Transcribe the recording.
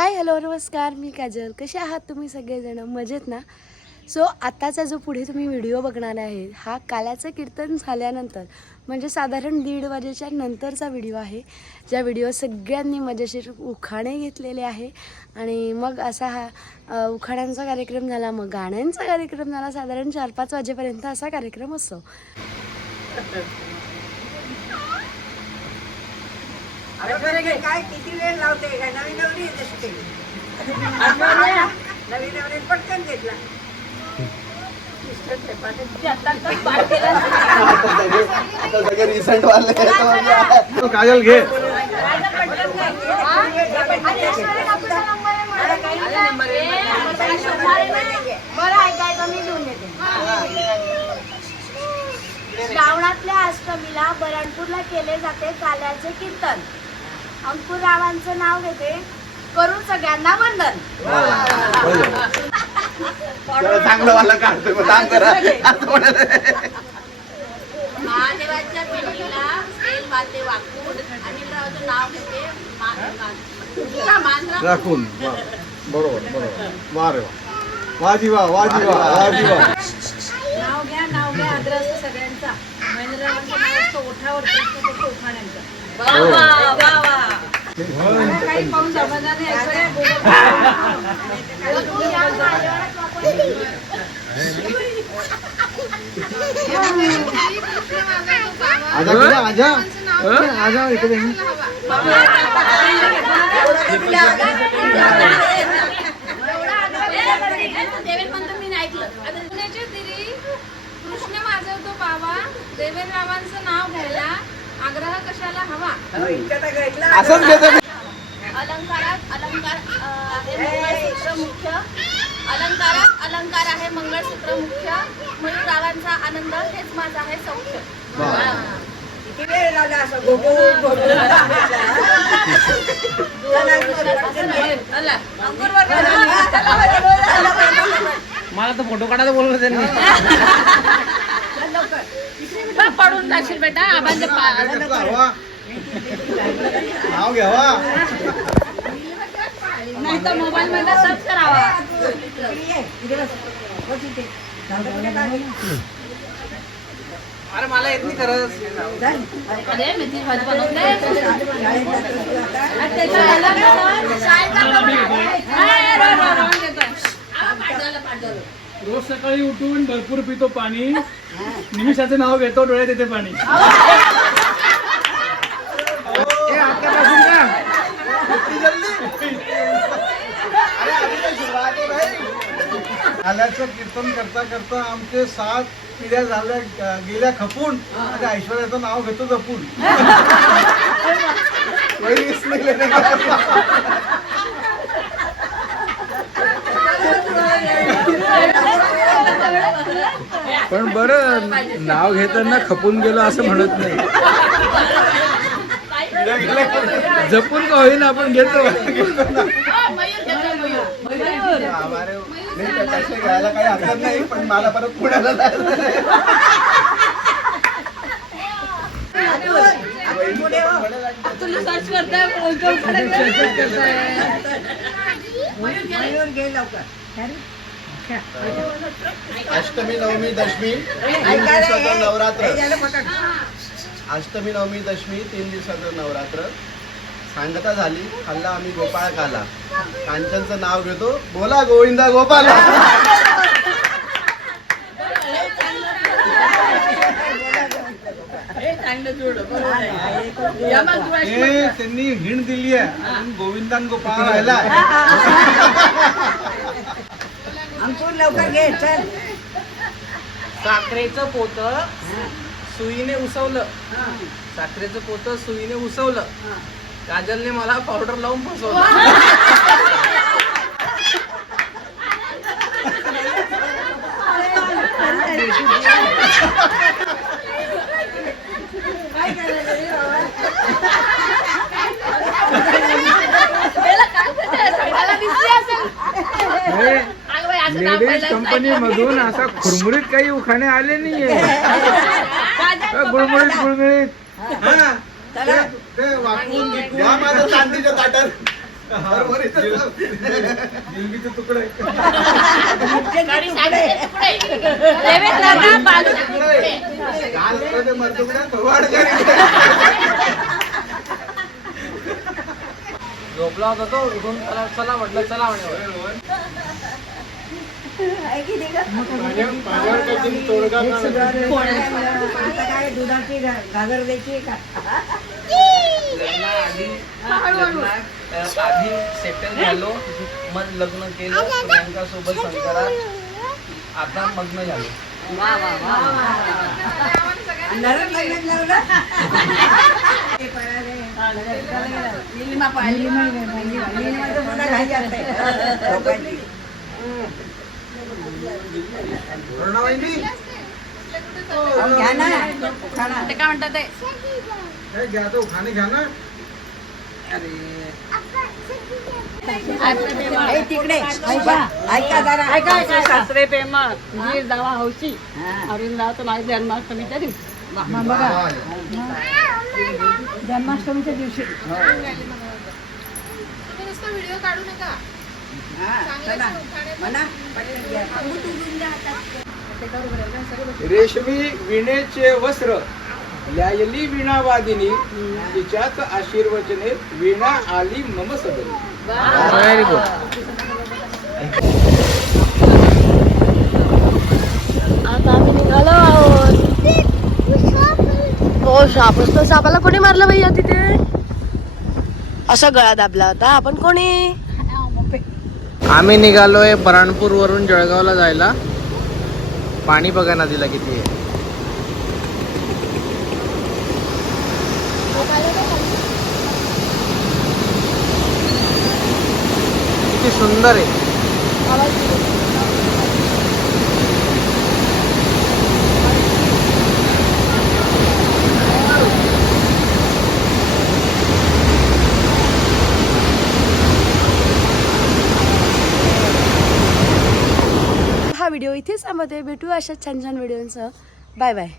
Hi hello नमस्कार मी काजल. कसे आहात तुम्ही सगळेजण? मजेत ना? सो आताचा जो पुढे तुम्ही व्हिडिओ बघणार आहे हा काल्याचं कीर्तन झाल्यानंतर म्हणजे साधारण दीड वाजेच्या नंतरचा व्हिडिओ आहे. ज्या व्हिडिओ सगळ्यांनी मजेशीर उखाणे घेतलेले आहे. आणि मग असा हा उखाण्यांचा कार्यक्रम झाला मग गाण्यांचा कार्यक्रम झाला साधारण चार पाच वाजेपर्यंत असा कार्यक्रम असतो. काय किती वेळ लावते? काय नवीन नवरी येते पटकन घेतला. काजल घे. श्रावणातल्या अष्टमीला बरणपूरला केले जाते काल्याचे कीर्तन. अंकुररावांचं नाव घेते. करून सगळ्यांना वंदन. जरा चांगलं वाला काढतोय सांग करा. महादेवाच्या पिढीला तेल वाते वाकून अनिलरावाचं नाव घेते राखून. बरोबर बरोबर. वा रे वाजी वा वाजी वा वाजी वा. नाव घ्या नाव घ्या. आदर असतो सगळ्यांचा. महेंद्ररावांचं नाव असतं ओठावर उखाण्यांचं काही आजा इकडे आजा कृष्ण माजवतो बाबा देवेंद्ररावांचं नाव घ्यायला. आग्रह कशाला हवा? असंच घेतो. अलंकारात अलंकार अं, आहे मंगळसूत्र मुख्य. अलंकारात अलंकार आहे मंगळसूत्र मुख्य. मयूररावांचा आनंद हेच माझा आहे सौख्य. मला तर फोटो काढायला बोलवलं त्यांनी. पडून जाशील बेटा. आबांचे हवा नाव घ्यावा. नाही तर मोबाईल मध्ये सर्च करावा. अरे मला येत नाही खरंच. अरे मेथी भाजी बनवते आणि त्याच्या ह्याला कसं शाळेचा कपडा. हाय, रो, रो, रो, देतोय. आ, पाठवलं, पाठवलं. रोज सकाळी उठून भरपूर पितो पाणी. निमिषाचं नाव घेतो डोळ्यात येते पाणी. आल्याचं कीर्तन करता करता आमचे सात पिढ्या झाल्या गेल्या खपून आणि ऐश्वर्याचं नाव घेतो जपून वहीच नाही लेणे का? पण बरं नाव घेताना खपून गेलो असं म्हणत नाही. जपून का होईना आपण घेतो. नाही घ्यायला काही हरकत नाही पण मला परत पुण्याला सर्च करताय मयूर घे लवकर. अष्टमी नवमी दशमी तीन दिवसाचं नवरात्र. अष्टमी नवमी दशमी तीन दिवसाचं नवरात्र. सांगता झाली खाल्ला आम्ही गोपाळ खाला. कांचनचं नाव घेतो बोला गोविंदा गोपाला. हे त्यांनी हिंड दिली आहे. गोविंदान गोपाळ राहिला अंकुर लवकर घे चल साखरेचं पोत सुईने उसवलं साखरेचं पोत सुईने उसवलं काजलने मला पावडर लावून फसवलं मला दिसली असेल. अगं बाई, असं नाव लेडीज कंपनी मधून असा खुरमुरीत काही उखाणे आले नाहीये. गुळमुळीत गुळमुळीत. हा ते- ते वाकून चांदीच्या ताटात. जिलबीचे तुकडे. झोपला होता तो उठून चला चला म्हटलं चला म्हणे. दुधाची गाजर द्यायची का आधी सेटल झालो मग लग्न केलं प्रियांका सोबत संसारात आता मग्न झालो. निलिमा पाहिली घाई असते. घ्या ना. खाना. ते काय म्हणतात ते? हे घ्या तो खाणे घ्या ना. ए, तिकडे. ऐका. ऐका जरा. ऐका ऐका सासरे प्रेमळ वीर जावा हौशी. अरुणराव तर माझ्या जन्माष्टमीच्या दिवशी. जन्माष्टमीच्या दिवशी. व्हिडिओ काढू नका. रेशमी विणेचे वस्त्र. ल्यायली वीणावादिनी तिच्याच आशीर्वचने वीणा आली मम सदरी व्हेरी गुड आता आम्ही निघालो आहोत. हो साप असतो सापाला कोणी मारलं भैया तिथे? असा गळा दाबला होता. आपण कोणी? आम्ही निघालो बराणपूर वरून जळगावला जायला. पाणी बघा नदीला किती आहे. किती सुंदर आहे हा व्हिडिओ इथेच थांबवते भेटू अशा छान छान व्हिडिओंसह. Bye bye.